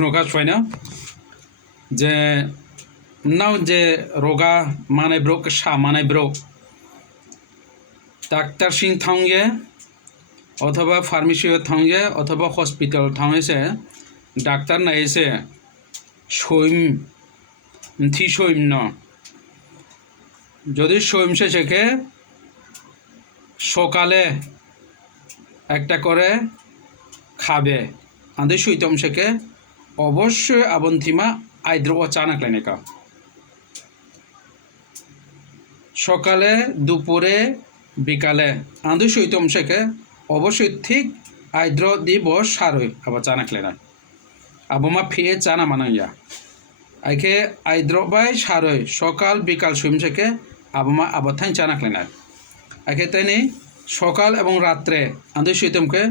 खुनुखा सवायनो जे नाव जे रोगा माने ब्रोक सा माने ब्रोक डाक्टर सिंह थांगे अथवा फार्मेसी थांगे अथवा हस्पिटल थांगे से डाक्टर नाये से सैम थी सैम न যদি সৈম শেষে সকালে একটা করে খাবে আন্দে সৈতম শেখে অবশ্যই আবন্থিমা আইদ্র ও চা নাকলেনেকা সকালে দুপুরে বিকালে আন্দে সৈতম শেখে অবশ্যই ঠিক আইদ্র দিব সারই আবার চা নাকলেনা আবমা ফিয়ে চা না মানাইয়া আইকে আইদ্র বাই সারই সকাল বিকাল সৈম শেখে আবমা আবথাই চা নাকলেনা আইকে তাইনি সকাল এবং রাত্রে আন্দে সৈতমকে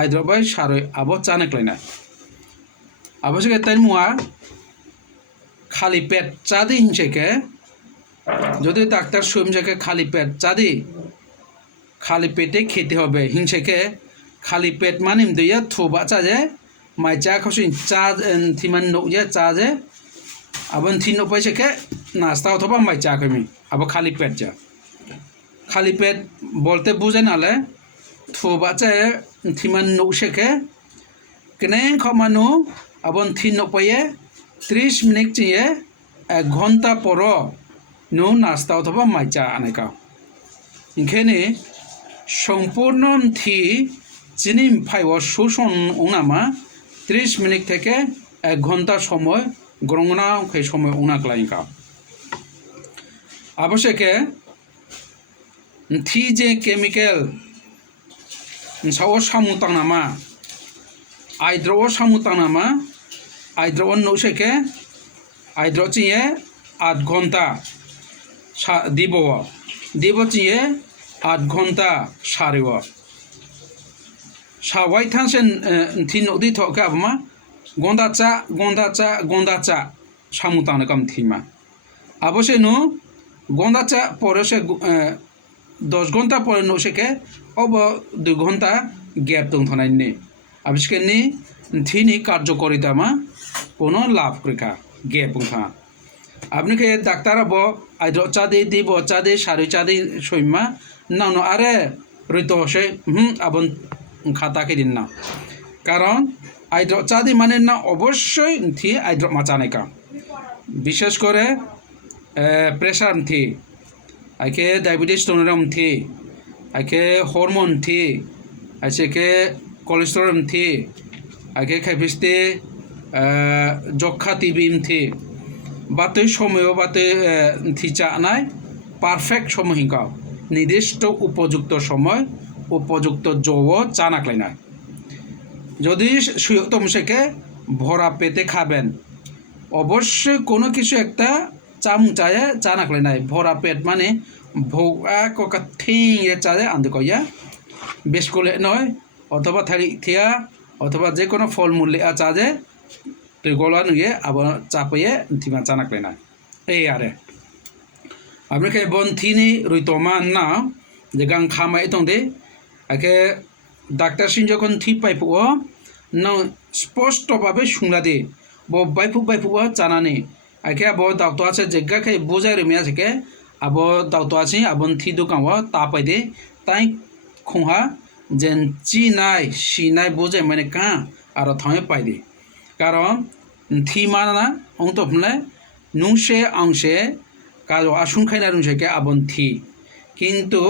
আইদ্র বাই সারই আব চা নাকলেনা আবশ্যক তাই মুয়া খালি পেট চা দি হিংসেকে যদি ডাক্তার সৈম শেখে খালি পেট চা দি খালি পেটে খেতে হবে হিংসেকে খালি পেট মানিম দিয়া থুবা চা যে মাই চা খাসিন চা থিমান নৌজে চা যে আবন থি নপাই শেখে নাস্তা অথবা মাই চা খামি আব খালি পেট যা খালি পেট বলতে বুঝে নালে থুবা চা থিমান নৌ শেখে কেনে খামানো আবন থি নপাইয়ে 30 মিনিট চিয়ে 1 ঘন্টা পর নো নাস্তা অথবা মাই চা আনেকা ইনখানে সম্পূর্ণ থি চিনিম ফাইও শোষণ উনামা 30 মিনিট থেকে 1 ঘন্টা সময় গ্রহণা সেই সময় উনাকলাইকা আবশ্যকে থি যে কেমিক্যাল সাও সামুতাং নামা আইদ্র সামুতাং নামা আইদ্র নৌশেকে আইদ্র চিয়ে 8 ঘন্টা দিব দিব চিয়ে 8 ঘন্টা সারিব সাওয়াই থানসেন থি নদী থকে আবমা গন্ডা চা সামুতানো কাম থিমা আবশ্যে নো গন্ডা চা পরে সে 10 ঘন্টা পরে নো শেখে অব 2 ঘন্টা গ্যাপ দংথনাই নে আবশ্যকে নি থিনি কার্যকরিতা মা কোনো লাভ রেখা গ্যাপ উঠা আপনি কে ডাক্তার আব আইদ্র চা দি দিব চা দি সারি চা দি সৈমা না নো আরে রইত সে আবন খাতা খেদিন না কারণ আইদ্র চা দি মানে না অবশ্যই থি আইদ্র মাচা নাইকা বিশেষ করে প্রেসার থি আইকে ডায়াবেটিস টোনারাম থি আইকে হরমোন থি আইকে কোলেস্টেরল থি আইকে খাইফিস্তে যক্ষা টিবিম থি বাতৈ সময় বাতৈ থি চা নাই পারফেক্ট সময় হিংকা নির্দিষ্ট উপযুক্ত সময় উপযুক্ত জব চা নাকলাইনা যদি সুয়তম শেখে ভরা পেটে খাবেন অবশ্যই কোনো কিছু একটা চামচায়ে চা নাকলাইনাই ভরা পেট মানে ভোগা ককা ঠিঙে চায়ে আন্দে কইয়া বেশকুলে নয় অথবা থালি থিয়া অথবা যে কোনো ফলমূল লেয়া চা যে তুই গলা নুয়ে আবার চাপাইয়ে থিমা চা নাকলাইনা এই আরে আপনি কে বন থিনি রুইতমা না যে গাং খামাই দে একে ডাক্তার সিং যখন থি পাইফু না স্পষ্টভাবে শুনলা দে বাইফু জানানি একে আব দাউতো আছে জেগা খাই বোঝাই রমিয়া থেকে আব দাউতো আছে আবন থি দোকান তা পাই দে তাই খুঁহা যেন চি নাই সি নাই বোঝাই মানে কা আর থামে পাই দে কারণ থি মানা অং তো ফলে নুংসে আংসে কাজো আসুন খাইনা রুংসেকে আবন থি কিন্তু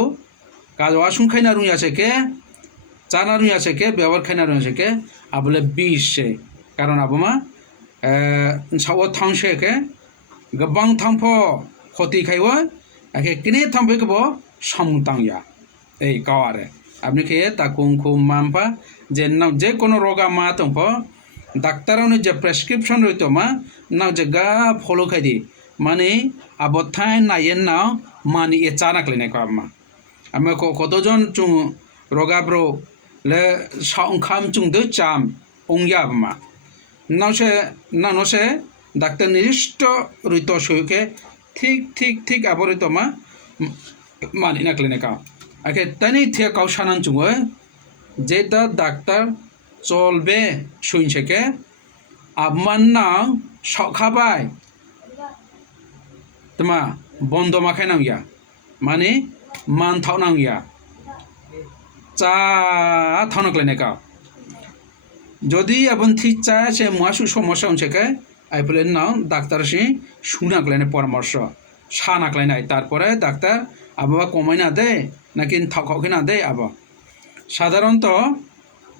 কাজো আসুন খাইনা রুং আছে চানা রুং আছে ব্যবহার খাইনা রুং আছে আবলে বিশে কারণ আবমা সাও থাংসেকে গবাং থাংফ ক্ষতি খাইব একে কিনে থামফেকব সামুতাংয়া এই কাওয়ারে আপনি খেয়ে তা কুম মামফা যে কোনো রোগা মা তংফ ডাক্তারানো যে প্রেসক্রিপশন রইতো মা নাও যে গা ফলো খাইদি মানে আবথাই নাইয়েন নাও মানি এ চা নাকলাইনাই কামা আমি কতজন চুং রোগাব্রো le saung kham chung de cham ongya ma নানসে ডাক্তার নির্দিষ্ট রইত সইকে ঠিক আবরিত মা মানি নাকলেনে কাউ আগে তানি থিয়া কাউ সানান চুঙো যেটা ডাক্তার চলবে শুনছেকে আবমান নাং সখাবাই তোমা বন্ধ মাখাই নাঙ্গিয়া মানে মান থাও নাঙ্গিয়া চা থানকলাইনে কাও যদি আবন থি চা সে মাসু সমস্যা হচ্ছে আইফেলে নাও ডাক্তার সে শুনাকলাইনে পরামর্শ সানাকলাইনাই তারপরে ডাক্তার আবহাওয়া কমাই না দে নাকি থাকি না দে আবহাওয়া সাধারণত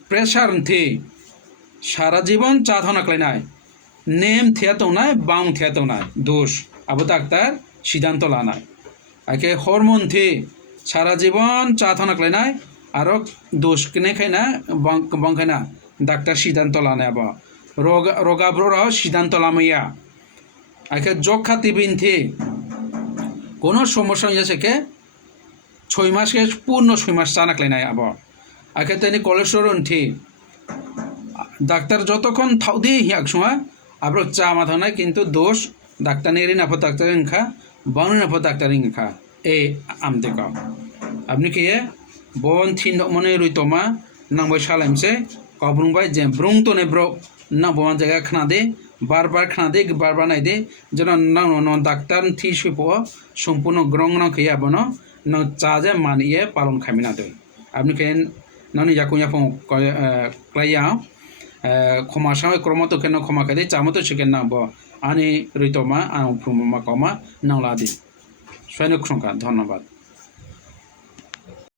প্রেসার থি সারা জীবন চা থানাকলাইনাই নেম থিয়া নাই বাং থিয়া নাই দোষ আবু ডাক্তার সিদ্ধান্ত লানাই আকে হরমোন থি সারা জীবন চা থানাকলাইনাই আর দোষ কিনে খাইনা বাং খাইনা ডাক্তার সিদ্ধান্ত লানাই আবহাওয়া রোগাব্ররাও সিদ্ধান্ত লামাইয়া আকে যক্ষা টিবিন থি কোনো সমস্যা হয়েছে কে 6 মাসকে পূর্ণ 6 মাস চা নাকলাইনাই আবহাওয়া আকে তেনি কোলেস্টেরল থি ডাক্তার যতক্ষণ থাও দিয়ে হিয়াক সময় আবার চা মাথা নাই কিন্তু দোষ ডাক্তার নেরি নাফো ডাক্তার ইনখা বানু নাফো ডাক্তার ইনখা এ আমতে কাও আপনি কি বন থিন মনে রুইতমা নাংবাই সালাইমছে কবরুংবাই যে ব্রুং তো নে ব্র না বন জায়গা খানা দে বারবার খানা দে বারবার নাই দে যেন না ডাক্তার থি সুইপ সম্পূর্ণ গ্রং না খেয়ে বনো না চা যে মানিয়ে পালন খামিনা দে আপনি কে নানি জাকুয়া ফং ক্লাইয়া ক্ষমা সময় ক্রমত কেন ক্ষমা খাই চামতো সেকেন্ড নাম আনি রইতমা আং ফুমা কমা নাংলাদি সৈনিক সংখ্যা ধন্যবাদ।